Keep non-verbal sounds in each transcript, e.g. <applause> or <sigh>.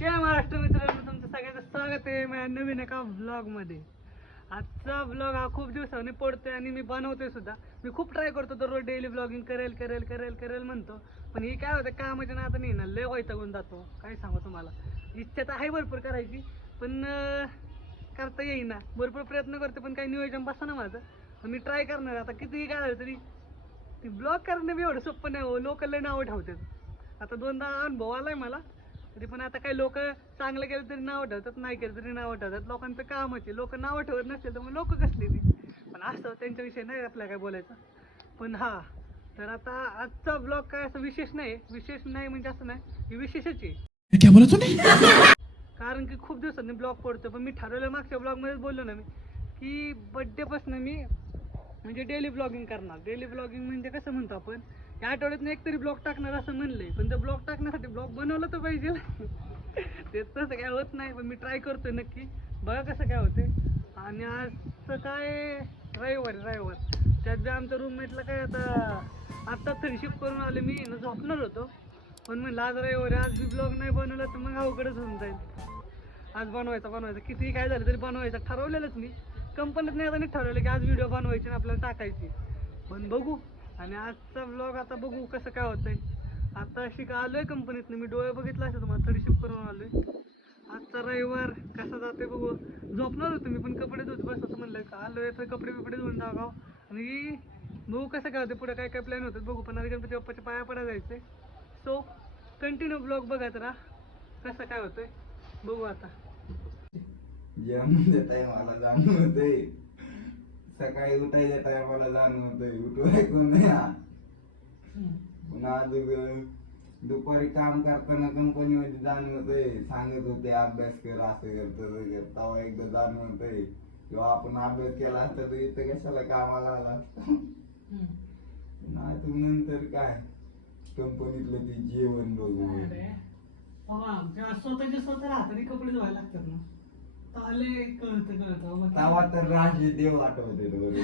जय महाराष्ट्र मित्रांनो तुमचं सगळ्यांचं स्वागत आहे माझ्या नवीन एका ब्लॉगमध्ये आजचा ब्लॉग हा खूप दिवसांनी पडतोय आणि मी बनवतोय सुद्धा. मी खूप ट्राय करतो दररोज डेली ब्लॉगिंग करेल करेल करेल करेल म्हणतो. पण ही काय होतं कामाच्या नाता नाही ना लय वैतागून जातो. काय सांगू तुम्हाला? इच्छा तर आहे भरपूर करायची पण करता येईना. भरपूर प्रयत्न करतो पण काही नियोजन बसा ना माझं मी ट्राय करणार आता कितीही काय झालं तरी ती ब्लॉग करणं बी एवढं सोपं नाही हो. लोकल लय नावं ठेवतात. आता दोनदा अनुभव आला आहे मला. तरी पण आता काही लोक चांगलं केलं तरी नावं ठेवतात नाही केलं तरी नावं ठेवतात. लोकांचं कामच आहे लोक नावं ठेवत नसतील तर मग लोक कसली ती पण असं त्यांच्याविषयी नाही आपल्याला काय बोलायचं. पण हा तर आता आजचा ब्लॉग काय असं विशेष नाही. विशेष नाही म्हणजे असं नाही. हे विशेषच आहे. कारण की खूप दिवसांनी ब्लॉग पडतो. पण मी ठरवलं मागच्या ब्लॉगमध्येच बोललो ना मी की बड्डेपासून मी म्हणजे डेली ब्लॉगिंग करणार. डेली ब्लॉगिंग म्हणजे कसं म्हणतो आपण? या आठवड्यातून एक तरी ब्लॉग टाकणार असं म्हणलंय पण ते ब्लॉग टाकण्यासाठी ब्लॉग बनवलं तर पाहिजे. <laughs> ते तसं काय होत नाही पण मी ट्राय करतोय नक्की. बघा कसं काय होते आणि आजचं काय रविवार आहे, रविवार. त्यात बी आमच्या रूममेटला काय आता आत्ता तरी शिफ्ट करून आले मी ना झोपणार होतो. पण म्हणलं आज रविवार आज बी ब्लॉग नाही बनवलं तर मग अवघडच होऊन जाईल. आज बनवायचा बनवायचा. कितीही काय झालं तरी बनवायचं. ठरवलेलंच मी. कंपनीत नाही आता नाही ठरवलं की आज व्हिडिओ बनवायची आणि आपल्याला टाकायची. पण बघू. आणि आजचा ब्लॉग आता बघू कसं काय होतंय. आता शिका आलोय कंपनीतनं मी डोळे बघितला असेल तुम्हाला थोडी शिफ्ट करून आलोय. आजचा रविवार कसा जाते बघू. झोपणार होतो मी पण कपडे धुत बस असं म्हणलं का आलोय तर कपडे बिपडे धुवून टाकाव. आणि बघू कसं काय होतं पुढे काय काय प्लॅन होतात बघू. पण आधी गणपती बाप्पाच्या पाया पडा जायचंय. सो कंटिन्यू ब्लॉग बघायचं ना कसं काय होतंय बघू आता. जेवणाच्या टायमाला होतंय. सकाळी उठायच्या टायमाला जाणवतंय उठवाय कोण नाही हा. पुन्हा दुपारी काम करताना कंपनीमध्ये म्हणजे जाणवतंय सांगत होते अभ्यास कर असं कर तसं कर. तेव्हा एकदा जाणवतंय. किंवा आपण अभ्यास केला असता तर इथं कशाला कामाला आला असता? नाही तू नंतर काय? कंपनीतलं ते जेवण बघू म्हणजे स्वतःच्या स्वतः हाताने कपडे धुवायला लागतात ना. चाले कळतं कळतं. तेव्हा तर राजे देव आठवते बरोबर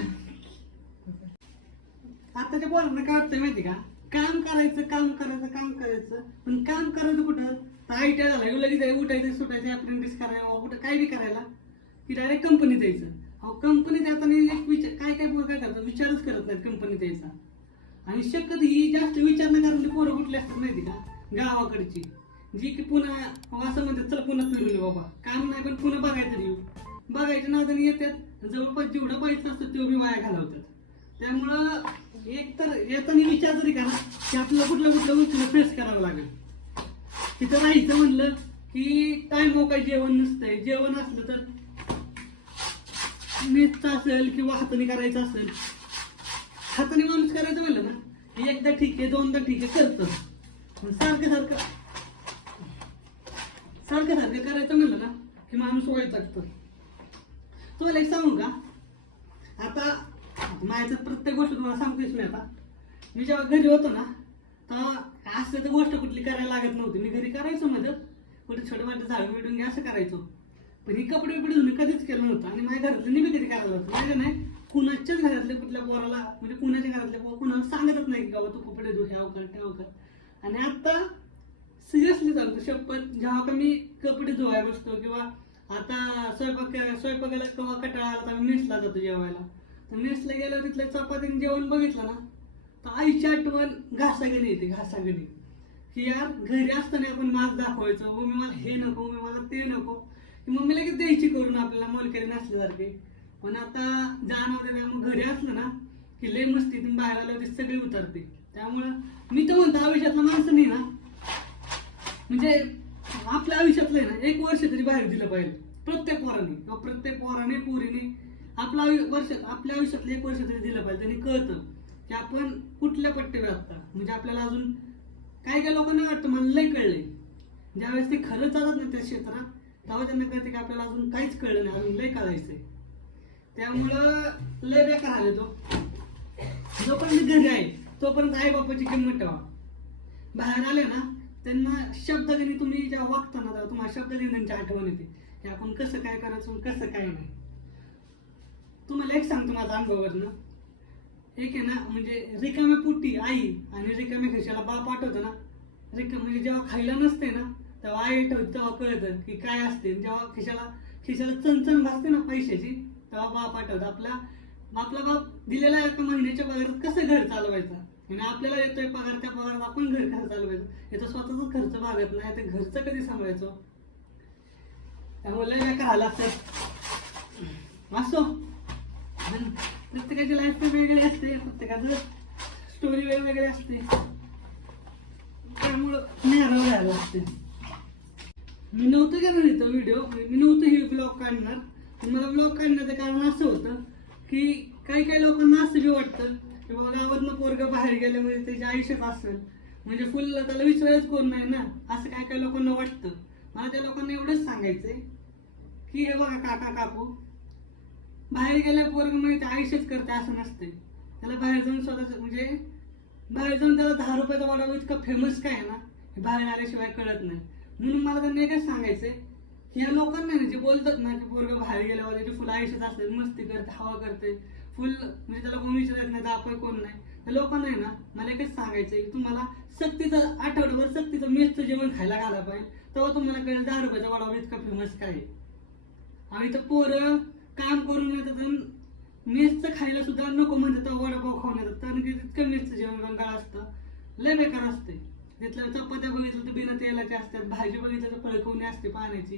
आताच्या पोरांना काय वाटतं माहिती का? काम करायचं काम करायचं काम करायचं. पण काम करायचं कुठं? तर आय टी आय झालं लगेच आहे, उठायचं सुटायचं अप्रेंटिस करायला कुठं काय बी करायला. की डायरेक्ट कंपनीत यायचं अहो कंपनीत येताना एक विचार काय काय पोरं काय करतात? विचारच करत नाहीत कंपनीत यायचा आणि शक्यतो ही जास्त विचार न करणारी पोरं कुठली असतात माहिती का? गावाकडची. जी की पुन्हा असं म्हणतात चल पुन्हा फिरून येऊ बाबा. काम नाही पण पुन्हा बघायचं येऊ बघायच्या नादाने येतात. जवळपास जेवढं पाहिजे असतो तो बी वाया घालवतात. त्यामुळं एक तर येताना विचार जरी करा की आपल्याला कुठल्या कुठल्या गोष्टीला फेस करावं लागेल. तिथं राहायचं म्हणलं की टाईम हो काही जेवण नसतंय. जेवण असलं तर मेसचं असेल किंवा हाताने करायचं असेल. हाताने माणूस करायचं म्हणलं ना एकदा ठीक आहे दोनदा ठीक आहे करतं. सारखं सारखं सारखं सारखं करायचं म्हणलं ना की माणूस वैतागतं तुला एक सांगू का? आता माझ्या प्रत्येक गोष्ट तुम्हाला सांगतेच मी आता. मी जेव्हा घरी होतो ना तेव्हा असं तर गोष्ट कुठली करायला लागत नव्हती. मी घरी करायचो मदत कुठे छोटे मोठे झाड मिळून घ्या असं करायचो. पण ही कपडे बिपडे धुणे कधीच केलं नव्हतं. आणि माझ्या घरातलं मी कधी करायला होतं. माझ्या नाही कुणाच्याच घरातले कुठल्या पोराला म्हणजे कुणाच्या घरातल्या पोरा कुणाला सांगतच नाही की बाबा तू कपडे धु ह्या कर ठेव कर आणि आता सिरियसली सांगतो शपथ जेव्हा का मी कपडे धुवायला बसतो किंवा आता स्वयंपाक स्वयंपाकाला केव्हा कटाळा आला तर मेसला जातो जेवायला. तर मेसला गेल्यावर तिथल्या चपातीने जेवण बघितलं ना तर आईची आठवण घासागणी येते घासागणी की यार घरी असताना आपण मास दाखवायचो मम्मी मला हे नको मम्मी मला ते नको. की मम्मी लगेच द्यायची करून आपल्याला मोलकरी नसल्यासारखे. पण आता जाणवते मग घरी असलं ना की लय मस्ती तुम्ही बाहेर आल्यावर ती सगळी उतरते. त्यामुळं मी तर म्हणतो आयुष्यातला माणसं नाही ना म्हणजे आपल्या आयुष्यातलं आहे ना एक वर्ष तरी बाहेर दिलं पाहिजे. प्रत्येक पोराने किंवा प्रत्येक पोराने पोरीने आपलं आयु- वर्ष आपल्या आयुष्यातलं एक वर्ष तरी दिलं पाहिजे. त्यांनी कळतं की आपण कुठल्या पट्ट्यावर आता म्हणजे आपल्याला अजून काय काय लोकांना वाटतं मला लय कळलंय. ज्यावेळेस ते खरंच जातात ना त्या क्षेत्रात तेव्हा त्यांना कळते की आपल्याला अजून काहीच कळलं नाही अजून लय कळायचंय. त्यामुळं लय बेकार आले तो. जोपर्यंत घरी आहे तोपर्यंत आई बापाची किंमत ठेवा. बाहेर आले ना त्यांना शब्दगणी तुम्ही जेव्हा वागता ना तुम्हाला शब्दगणी त्यांची आठवण येते. की आपण कसं काय करायचं कसं काय नाही. तुम्हाला एक सांगतो माझा अनुभवावरनं. एक आहे ना म्हणजे रिकाम्या पोटी आई आणि रिकाम्या खिशाला बाप पाठवतो ना. रिका म्हणजे जेव्हा खायला नसते ना तेव्हा आई ठेवते तेव्हा कळतं की काय असते. जेव्हा खिशाला खिशाला चणचण भासते ना पैशाची तेव्हा बाप आठवतं आपला आपला बाप दिलेला एका महिन्याच्या पगारात कसं घर चालवायचं? आणि आपल्याला येतोय पगार त्या पगारात आपण घर खर्च चालवायचं. याचा स्वतःचा खर्च भागत नाही ते घरचं कधी सांभाळायचं? त्यामुळे लय बेकार हाल असतात असो. प्रत्येकाची लाईफ वेगळी असते प्रत्येकाचं स्टोरी वेगवेगळी असते. त्यामुळं नॅरो राहायला असते. मी नव्हतं करणार इथं व्हिडिओ मी नव्हतं हे ब्लॉग काढणार. मला ब्लॉग काढण्याचं कारण असं होतं की काही काही लोकांना असं बी वाटतं की बाबा गावातनं पोरग बाहेर गेल्यामुळे त्याच्या आयुष्यात असेल. म्हणजे फुल त्याला विचारायच कोण नाही ना? असं काय काय लोकांना वाटतं? मला त्या लोकांना एवढंच सांगायचंय की हे बघा काका काकू. बाहेर गेल्या पोरग म्हणजे ते आयुष्यच करते असं नसते त्याला बाहेर जाऊन स्वतःच म्हणजे बाहेर जाऊन त्याला दहा रुपयाचा वडापाव इतका फेमस काय आहे ना हे बाहेर आल्याशिवाय कळत नाही. म्हणून मला त्यांना एकच सांगायचंय की या लोकांना जे बोलतात ना की पोरग बाहेर गेल्यावर त्याची फुल आयुष्यात असते मस्ती करते हवा करते फुल म्हणजे त्याला कोण विचारत नाही दापय कोण नाही. तर लोकांना आहे ना मला एकच सांगायचं की तुम्हाला सक्तीचं आठवड्याभर सक्तीचं मेसचं जेवण खायला घाला पाहिजे तेव्हा तुम्हाला कळेल दहा रुपयाचा वडावर इतका फेमस काय आहे. आणि तर पोरं काम करून येतात मेसचं खायला सुद्धा नको म्हणतात तेव्हा वडापाव खाऊन येतात. कारण की तितकं मेसचं जेवण रंगाळ असतं. लय बेकार असते. तिथल्या चपात्या बघितलं तर बिना तेलाच्या असतात भाजी बघितलं तर पळकवणी असते पाण्याची.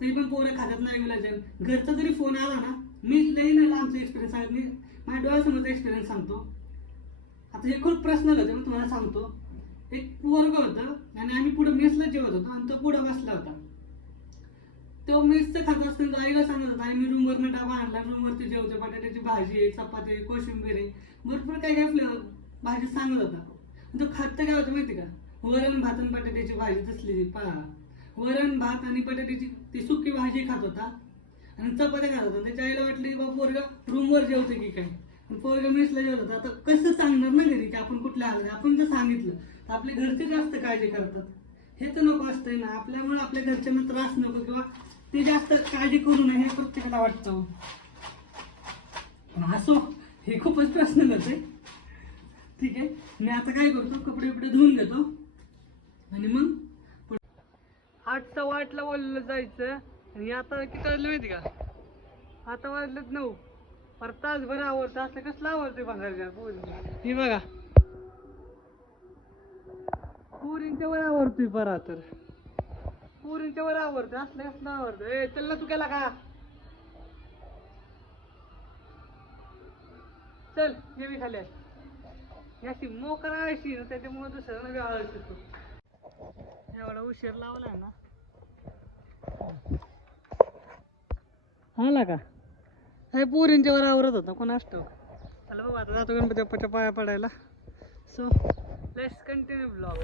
तरी पण पोरं खातात नाही विलाजन. घरचा जरी फोन आला ना मी लई नाही आमचा एक्सपिरियन्स आहे. मी माझ्या डोळ्यासमोरचा एक्सपिरियन्स सांगतो. आता हे खूप प्रश्न होते मी तुम्हाला सांगतो. एक पोरग होतं आणि आम्ही पुढं मेसला जेवत होतो आणि तो पुढं बसला होता. तो मेसचं खात असताना आईला सांगत होता आणि मी रूमवरनं डबा आणला रूमवरती जेवते बटाट्याची भाजी आहे चपाती कोशिंबीर आहे. भरपूर काय काय फ्लेवर भाजी सांगत होता. तो खात तर काय होतं माहिती का? वरण भात आणि बटाट्याची भाजी तसली पा वरण भात आणि बटाट्याची ती सुकी भाजी खात होता. आणि चपात्या खात होता. त्याच्या आईला वाटलं की बाबा पोरगा रूमवर जेवतो की काय? पोरगा मेसला जेवत होता. आता कसं सांगणार ना घरी की आपण कुठल्या आलं आपण जर सांगितलं तर आपले घरचे जास्त काळजी करतात. हे तर नको असतंय ना. आपल्यामुळे आपल्या घरच्यांना त्रास नको किंवा ते जास्त काळजी करू नये हे प्रत्येकाला वाटतं. पण असो हे खूपच प्रश्न करते ठीक आहे? मी आता काय करतो? कपडे बिपडे धुवून घेतो. आणि मग? पुढं- वाटला बोललं जायचं. आणि आता किती वाजले माहिती का? आता वाजलेत नऊ. पर तासभर आवडतं असं कसलं आवडते बघायला पोरी. बघा. पोरींच्या वर आवडतोय बरा तर. पोरींच्या वर आवडतं असलं कसलं आवडतं ए चल ना तू केला का? चल हे मी खाली आहे. याची मोकर आळशी ना त्याच्यामुळे दुसऱ्याला बी आळस येतो. एवढा उशीर लावलाय ना. आला का? हे पोरींच्या वर आवरत होता कोण असतो चला बाबा आता जातो गणपती बाप्पाच्या पाया पडायला. सो लेट्स कंटिन्यू ब्लॉग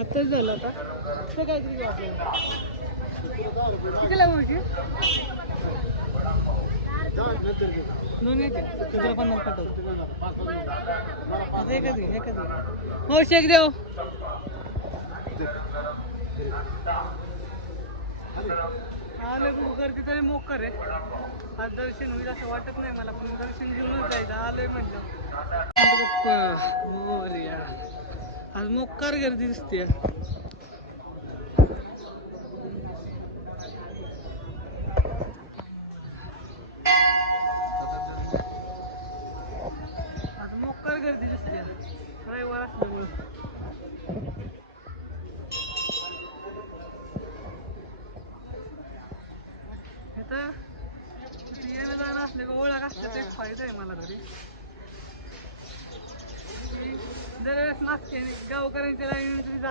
आत्ताच झालं आता. ते काहीतरी किती लागू दोन एक आहे. तुला पन्नास पाठवतो. एकच घे एकच घे हो शेक देव. आलं गर्दी तरी मोकर आहे. आज दर्शन होईल असं वाटत नाही मला पण दर्शन घेऊनच जायचं. आलंय म्हणलं. मोरया. आज मोकार गर्दी दिसते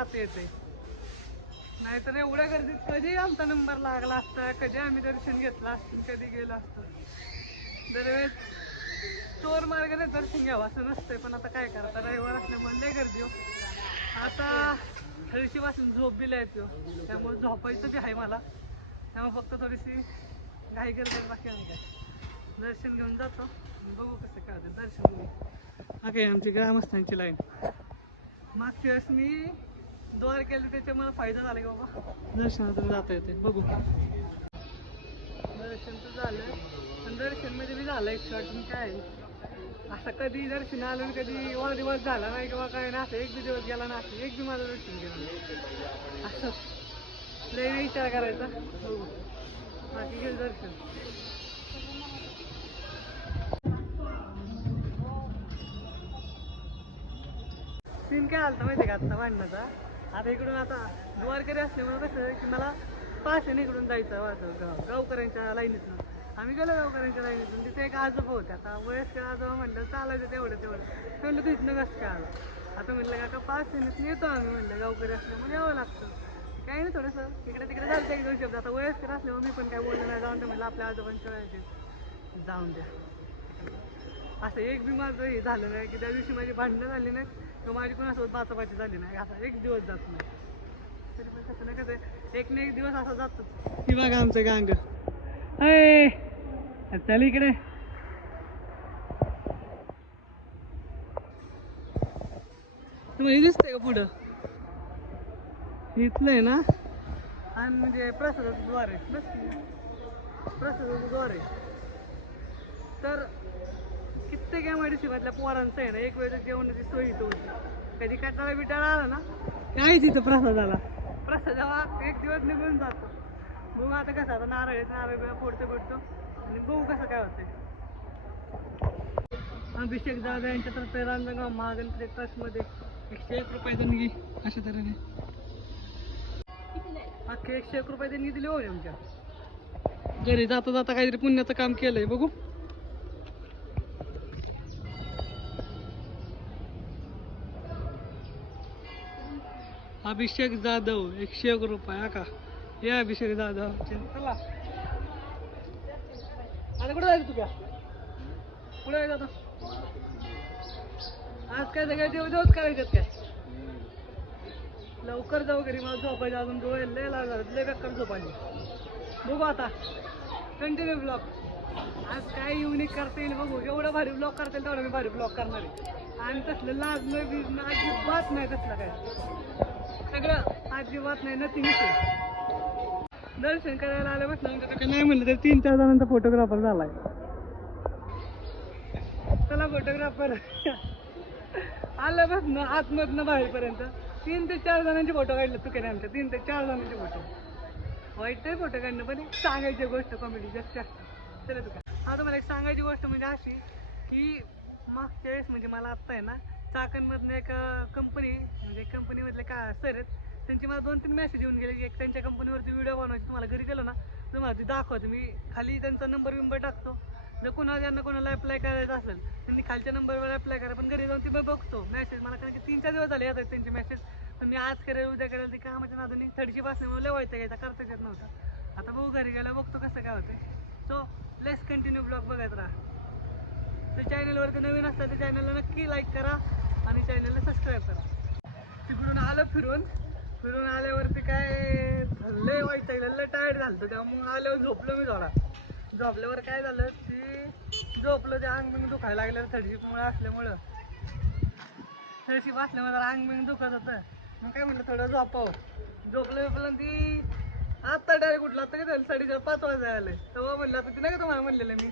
जाता येते नाहीतर एवढ्या गर्दीत कधी आमचा नंबर लागला असता? कधी आम्ही दर्शन घेतलं असतं? कधी गेलो असतो? दरवेळेस चोर मार्गाने दर्शन घ्यावं असं नसतंय पण आता काय करता रविवार असल्यामुळे लय गर्दी हो. आता हळशीपासून झोप बी येतो हो. त्यामुळे झोपायचं बी आहे मला. त्यामुळे फक्त थोडीशी घाई गर्दी बाकी नाही काय दर्शन घेऊन जातो. बघू कसं काय होतं दर्शन घेऊन. ओके आमची ग्रामस्थांची लाईन मागच्या वेळेस मी द्वार केलं त्याच्या मला फायदा झाला की बाबा. दर्शनातून जाता येते बघू. दर्शन तर झालं. पण दर्शन म्हणजे मी झालं एक शॉट काय? असं कधी दर्शन आलं कधी वादविवाद झाला नाही किंवा काय ना असं एक बी दिवस गेला ना असं एक बी माझं दर्शन गेलं नाही. असं. लय विचार करायचा. हो बाकी गेलं दर्शन. सीन काय आलता माहिती आहे का आत्ता भांडणाचा? आता इकडून आता द्वारकरी असल्यामुळे कसं आहे की मला पाच आहे इकडून जायचं वाटतं. गाव गावकऱ्यांच्या लाईनीतून. आम्ही गेलो गावकऱ्यांच्या लाईनीतून. तिथे एक आजोबा होते. आता वयस्कर आजोबा म्हणलं चालायचं तेवढं तेवढं. म्हणलं तू इथनं कसं काय आलं? आता म्हणलं काका पाच मिनिट येतो आम्ही. म्हणलं गावकरी असल्यामुळे यावं लागतं. काही नाही थोडंसं. इकडे तिकडे झालं एक दोन शब्द. आता वयस्कर असल्यामुळे मी पण काय बोललो नाही. जाऊन दे म्हणलं आपल्या आजोबांच्या वेळेचे जाऊन द्या. असं एक बी माझं हे झालं नाही की त्या दिवशी माझी भांडणं झाली नाही. किंवा माझी कोणासोबत बाचाबाची झाली नाही? असा एक दिवस जात नाही. तरी पण कसं नाही कसं एक ना एक दिवस असा जातो ही बघा आमचं गांग. अय! चल इकडे. तुम्हाला दिसतंय का पुढं? इथलं आहे ना? आणि म्हणजे प्रसादाचं द्वार आहे. बस प्रसादाचं द्वार आहे. तर प्रत्येक एम आय डी मधल्या पोरांचं आहे ना एक वेळेस जेवणाची सोय इथं होती. कधी कटाळा बिटाळा आला ना काय तिथं प्रसादाला? प्रसादाला एक दिवस निघून जातो. बघू आता कसं आता नारळ येत नारळ बिरळ फोडतो फोडतो. आणि बघू कसं काय होतंय. अभिषेक दादा यांच्यातर्फे रांजणगाव महागणपती ट्रस्टमध्ये एकशे एक रुपये देणगी अशा तऱ्हेने. अख्खे एकशे एक रुपये देणगी दिली हो आमच्या. घरी जाता जाता काहीतरी पुण्याचं काम केलंय बघू. अभिषेक जाधव एकशे एक रुपये का? हे अभिषेक जाधव. चला. आता कुठं जायचं तुझ्या कुठं जायचं आता? आज काय सगळ्या देव देवच करायच्यात काय? लवकर जाऊ घरी मला झोपायचं अजून डोळे लय लागणार लय बेकार झोपायचे बघू आता. कंटिन्यू ब्लॉग आज काय युनिक करता येईल बघू. एवढं भारी ब्लॉक करता येईल तेवढं मी भारी ब्लॉक करणार आहे. आणि तसलं लाजणं बिजणं अजिबात नाही तसलं काय. सगळं अजिबात नाही नथिंग दर्शन करायला आल्यापासून काय नाही म्हणलं तर तीन चार जणांचा फोटोग्राफर झालाय. चला फोटोग्राफर आल्यापासून आतमधनं बाहेरपर्यंत. तीन ते चार जणांचे फोटो काढले तू काय आमच्या तीन ते चार जणांचे फोटो वाईट आहे फोटो काढणं पण एक सांगायची गोष्ट कॉमेडी जास्त जास्त चला तुका आता मला एक सांगायची गोष्ट म्हणजे अशी की मागच्या वेळेस म्हणजे मला आत्ता आहे ना चाकणमधनं एक कंपनी म्हणजे कंपनीमधले का सर आहेत त्यांची मला दोन तीन मेसेज येऊन गेले की एक त्यांच्या कंपनीवरती व्हिडिओ बनवायची तुम्हाला घरी गेलो ना तुम्हाला ती दाखवतो. मी खाली त्यांचा नंबर बिंबर टाकतो. जर कोणाला ज्यांना कोणाला अप्लाय करायचं असेल त्यांनी खालच्या नंबरवर अप्लाय करा पण घरी जाऊन ती बघतो. मेसेज मला कारण की तीन चार दिवस झाले येतात त्यांचे मेसेज पण मी आज करेल उद्या करेल ती कामाच्या नादाने थर्डची असल्यामुळे लेवायचं घ्यायचा करता येत नव्हतं. आता बघू घरी गेला बघतो कसं काय होतं सो लेस कंटिन्यू ब्लॉग बघत राहा. तर चॅनलवरती नवीन असतात तर चॅनलला नक्की लाईक करा आणि चॅनलला सबस्क्राईब करा. तिकडून आलं फिरून. फिरून आल्यावरती काय लय वाईट लागलं लय टायर्ड झालं होतं त्यामुळे आल्यावर झोपलो मी थोडा झोपल्यावर काय झालं की झोपलं ते अंग बिंग दुखायला लागलं थर्डशिपमुळे असल्यामुळं. थर्डशिप असल्यामुळे जरा अंग बिंग दुखत होतं. मग काय म्हणलं थोडं झोपावं. झोपलं झोपलं ती आता डायरेक्ट उठला आता काय झालं? साडेचार पाच वाजायला आले. तेव्हा म्हणलं आता ती नाही का तुम्हाला म्हणलेलं मी?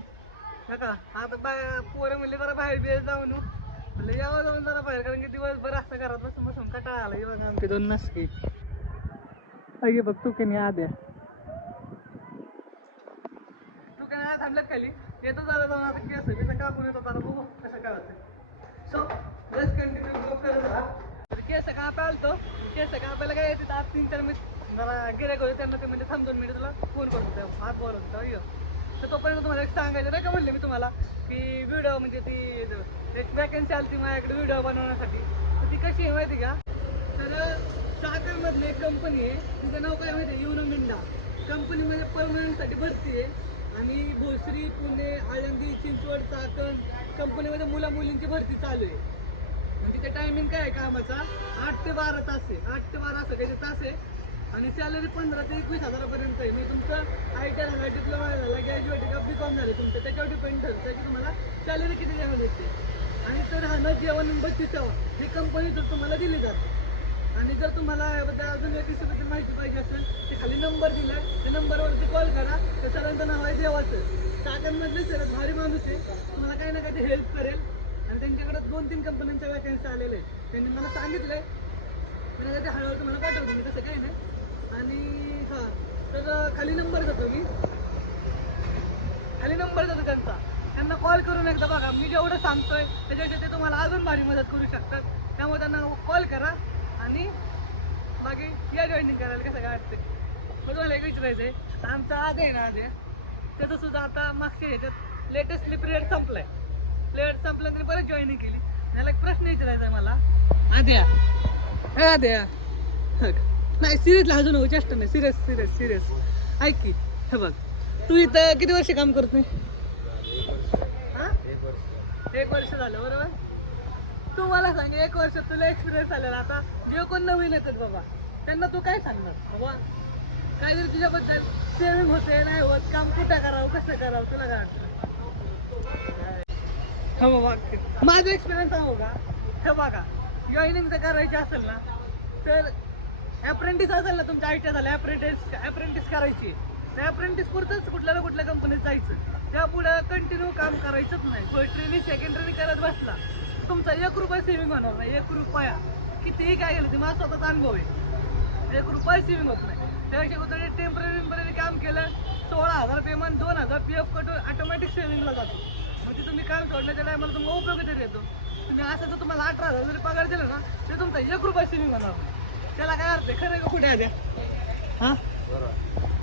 नका आता बाय पोरं म्हणले जरा बाहेर बिहेर जाऊन येऊ. म्हणलं यावं जाऊन जरा बाहेर कारण की दिवसभर असं घरात बसून बसून कटाळा आला. हे बघा आमचे दोन नसते अगे बघ तू की नाही आद्या तू काय नाही थांबल्यात खाली. येतो जरा जाऊन आता केस बिस कापून येतो जरा बघू कसं काय होतं सो लेस कंटिन्यू ग्रो करत राहा. केस कापायला आलतो. केस कापायला काय येते आज तीन चार मिनिट. जरा गिऱ्हाईक होते त्यांना ते म्हणजे थांब दोन मिनिट तुला फोन करतो त्या हात बॉल होता यो. तर तोपर्यंत तुम्हाला एक सांगायचं नाही का म्हणले मी तुम्हाला की व्हिडिओ म्हणजे ती एक वॅकन्सी आली ती माझ्याकडे व्हिडिओ बनवण्यासाठी. तर ती कशी आहे माहिती का? तर चाकणमधली एक कंपनी आहे तिचं नाव काय माहिती आहे? युनो मिंडा. कंपनीमध्ये परमनंटसाठी भरती आहे. आणि भोसरी पुणे आळंदी चिंचवड चाकण कंपनीमध्ये मुला मुलींची भरती चालू आहे. म्हणजे तिथे टायमिंग काय आहे कामाचा? आठ ते बारा तास आहे. आठ ते बारा असं काही तास आहे. आणि सॅलरी पंधरा ते एकवीस हजारापर्यंत आहे. म्हणजे तुमचं आय टी आय झाला डिप्लोमा झाला ग्रॅज्युएट का बी कॉम झालं तुमचं. त्याच्यावर डिपेंड ठरतं की तुम्हाला सॅलरी किती देण्यात येते आणि तर हा न जेवण बच्ची सेवा ही कंपनी जर तुम्हाला दिली जाते. आणि जर तुम्हाला याबद्दल अजून दिवसाबद्दल माहिती पाहिजे असेल ते खाली नंबर दिला त्या नंबरवरती कॉल करा. तर सरांचं नाव आहे देवाचं. चाकणमधले सर भारी माणूस आहे. तुम्हाला काही ना काही हेल्प करेल. आणि त्यांच्याकडे दोन तीन कंपन्यांच्या वॅकन्सी आलेल्या आहेत. त्यांनी मला सांगितलं आहे मी ते हळूहळू तुम्हाला पाठवतो. मी तसं काही नाही. आणि हां तर खाली नंबर देतो मी. खाली नंबर देतो त्यांचा. त्यांना कॉल करून एकदा बघा. मी जेवढं सांगतोय त्याच्यापेक्षा ते तुम्हाला अजून भारी मदत करू शकतात. त्यामुळे त्यांना कॉल करा आणि बाकी या जॉईनिंग करायला कसं काय वाटते मग तुम्हाला एक विचारायचं आहे आमचा आधी आहे ना आधी त्याचं सुद्धा आता मागच्या ह्याच्यात लेटेस्टली पिरियड संपलाय. पिरियड संपला तरी परत जॉईनिंग केली. त्याला एक प्रश्न विचारायचा आहे मला. आद्या. आद्या. हग. नाही सिरियसला अजून हो जास्त नाही. सिरियस सिरियस सिरियस ऐक की हे बघ. तू इथं किती वर्ष काम करत नाही? हा? एक वर्ष झालं बरोबर? तू मला सांग एक वर्ष तुला एक्सपिरियन्स आलेला. आता जे कोण नवीन येतात बाबा त्यांना तू काय सांगणार? बाबा काहीतरी तुझ्याबद्दल सेव्हिंग होते नाही होत. काम कुठं करावं कसं करावं तुला काय वाटतं हा बाबा माझा एक्सपिरियन्स सांगू का? हे बघा जॉईनिंग जर करायची असेल ना तर अप्रेंटिस असेल ना तुमच्या आय टी झालं अप्रेंटिस अप्रेंटिस करायची. त्या अप्रेंटिस पुरतंच कुठल्या ना कुठल्या कंपनीत जायचं. त्यापुढे कंटिन्यू काम करायचंच नाही. ट्रेनिंग सेकंड ट्रेनिंग करत बसला. तुमचा एक रुपया सेव्हिंग होणार नाही. एक रुपया. कितीही काय गेलं ते माझा स्वतःचा अनुभव आहे. एक रुपया सेव्हिंग होत नाही. त्यापेक्षा कुठे टेंपररी टेंपररी काम केलं सोळा हजार पेमेंट दोन हजार पी एफ कट ऑटोमॅटिक सेव्हिंगला जातो. मग ते तुम्ही काम सोडण्याच्या टायमाला तुम्हाला उपयोग तरी येतो तुम्ही असं जर तुम्हाला अठरा हजार जरी पगार दिला ना ते तुमचा एक रुपया सेव्हिंग होणार नाही. त्याला काय अर्थ खरं का कुठे आहे हां?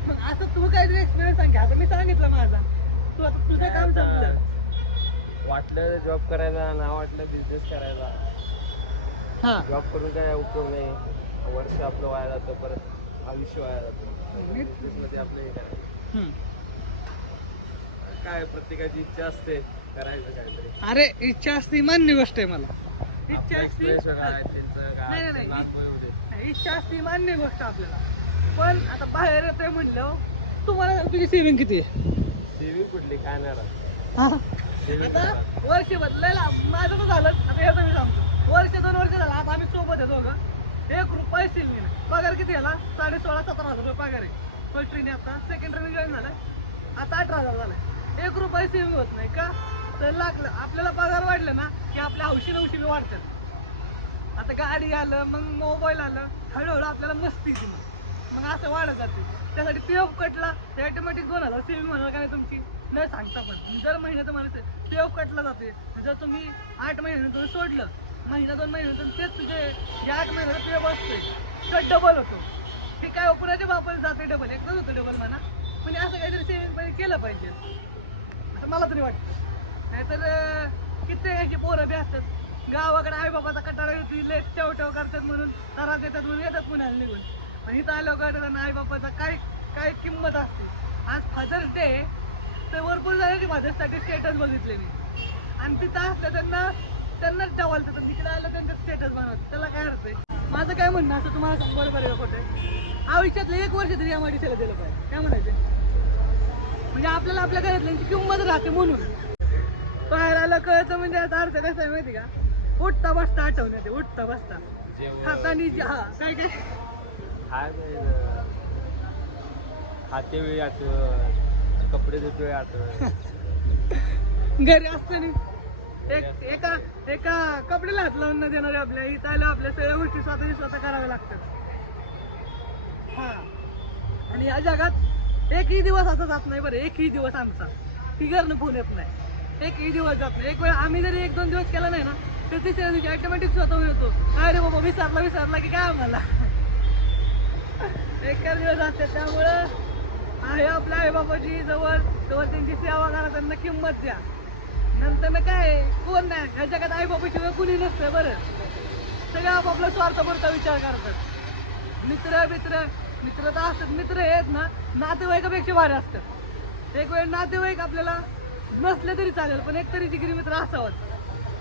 मग असं तू काहीतरी एक्सपिरियन्स सांग आता मी सांगितलं माझा. तू आता तुझं काम संपलं. वाटलं जॉब करायला ना वाटलं बिझनेस करायला. हां. जॉब करून काय उपयोग नाही. वर्ष आपलं वाया जातं परत आयुष्य वाया जातं. बिझनेसमध्ये आपलं हे करायचं. काय प्रत्येकाची इच्छा असते करायचं काहीतरी. अरे इच्छा असती मान्य गोष्ट आहे मला. इच्छा आपला असती experience काय त्यांचं काय नाही, नाही. इच्छा असती मान्य गोष्ट आपल्याला. पण आता बाहेर येतोय म्हणलं तुम्हाला तुझी सेविंग किती आहे? सेविंग कुठली? काय नाही राहत. हा? Saving आता करा. वर्ष बदलायला माझं तर झालं आता याचं मी सांगतो. वर्ष दोन वर्ष झालं आता आम्ही सोबत आहे दोघं. एक रुपये सेविंग नाही पगार किती आला साडे सोळा सतरा हजार रुपये पगार आहे. फर्स्ट ट्रेन आता. सेकंड ट्रेनिंग जॉईन झालाय. आता अठरा हजार झालाय. एक रुपये सेविंग होत नाही का? तर लागलं आपल्याला पगार वाढलं ना की आपल्या हौशी नवशी वाढतात. आता गाडी आलं मग मोबाईल आलं हळूहळू आपल्याला मस्ती येते मग. मग असं वाढत जाते. त्यासाठी पी एफ कटला ते ऑटोमॅटिक दोन हजार सेविंग होणार का नाही तुमची? न सांगता पण. दर महिन्यात तुम्हाला पी एफ कटला जाते. जर तुम्ही आठ महिन्यानंतर सोडलं महिना दोन महिन्यानंतर तेच तुझे जे आठ महिन्याचा पी एफ असतोय. तर डबल होतो. हे काय कुणाच्या बापाला जाते डबल एकच होतं डबल म्हणा. पण असं काहीतरी सेव्हिंग पाहिजे केलं पाहिजे. असं मला तरी वाटतं. नाहीतर कित्येकांची पोरं बी असतात. गावाकडे आई बाबाचा कटाळा येतील लेट ठेव करतात म्हणून त्रास देतात म्हणून येतात पुण्याला निघून. पण इथं आलो कळतं आई बापाचा काय काय किंमत असते. आज फादर्स डे तर भरपूर झाले फादर्ससाठी स्टेटस बघितले मी. आणि तिथं असलं त्यांना त्यांनाच डावालतात. तर तिकडे आलं त्यांचं स्टेटस बनवत त्याला काय अर्थ आहे? माझं काय म्हणणं असं तुम्हाला सांग बरोबर आहे का खोटं आहे? आयुष्यातलं एक वर्ष तरी या माडिसेला दिलं पाहिजे. काय म्हणायचं? म्हणजे आपल्याला आपल्या घरातल्यांची किंमत राहते म्हणून. बाहेर आलं कळतं म्हणजे याचा अर्थ कसा आहे माहिती का? उठता बसता आठवण्यात येते उठता बसता. हाताने जे- हा काय काय. खाते वेळी कपडे धुते वेळी आठवत <laughs> घरी असताना एक एका एका कपड्याला हात लावून न देणारे आपल्या इथं आलं आपल्या सगळ्या गोष्टी स्वतःची स्वतः कराव्या लागतात. हा. आणि या जगात एकही दिवस असा जात नाही बरं एकही दिवस आमचा. फिगरनं फोन येत नाही. एकही दिवस जात नाही. एक वेळ आम्ही जरी एक दोन दिवस केला नाही ना तर तिसऱ्या दिवशी ऑटोमॅटिक स्वतः येतो काय रे बाबा विसरला विसरला की काय आम्हाला? एका दिवस असते त्यामुळं आहे आपल्या आई बाबाची जवळ. जवळ त्यांची सेवा करा त्यांना किंमत द्या. नंतर ना काय कोण नाही ह्या जगात आई बाबाशिवाय कुणी नसतं बरं. सगळं आपापला स्वार्थपुरता विचार करतात. मित्र मित्र मित्र तर असतात मित्र आहेत ना नातेवाईकापेक्षा भारी असतात. एक वेळ नातेवाईक आपल्याला नसले तरी चालेल पण एक तरी जिगरी मित्र असावं.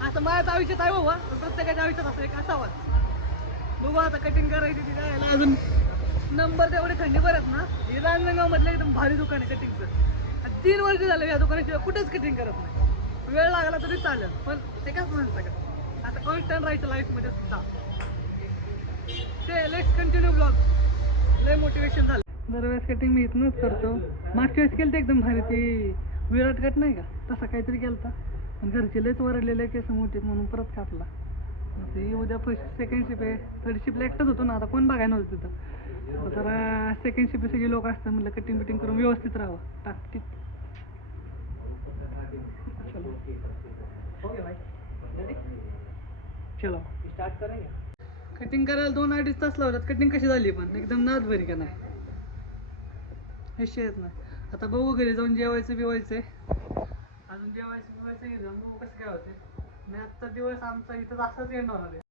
असं माझ्या आयुष्यात आहे बाबा. प्रत्येकाच्या आयुष्यात असं एक असावा. बघू आता कटिंग करायची ती काय अजून नंबर तेवढे थंडी बरत ना हे रांजणगाव मधलं एकदम भारी दुकान आहे कटिंगचं तीन वर्ष झालं या दुकानाशिवाय कुठेच कटिंग करत नाही. वेळ लागला तरी चालेल पण ते काय म्हणू शकत आता कॉन्स्टंट राहायचं लाईफमध्ये सुद्धा. ते लेट्स कंटिन्यू ब्लॉग लय मोटिवेशन झालं. दरवेळेस कटिंग मी इथूनच करतो. मागच्या वेळेस केलं एकदम भारी ती विराट कट नाही का? तसा काहीतरी केलता. पण घरचे लयच वरडलेले केस मोठे आहेत म्हणून परत कापला. ते उद्या फर्स्ट सेकंड शिप आहे. थर्ड शिपला एकटाच होतो ना आता कोण बघायला नव्हतं तिथं. तर जरा सेकंड शिप सगळे लोक असतात म्हटलं कटिंग बिटिंग करून व्यवस्थित राहावं. टाकटीक चलो. स्टार्ट कटिंग करायला दोन अडीच तास लावतात कटिंग कशी झाली पण? एकदम नाद भरी का नाही? येत नाही. आता बघू घरी जाऊन जेवायचं बिवायचं अजून जेवायचं बिवायचं घरी जाऊन कसं काय होते मी आजचा दिवस आमचा इथं असाच येणार आहे.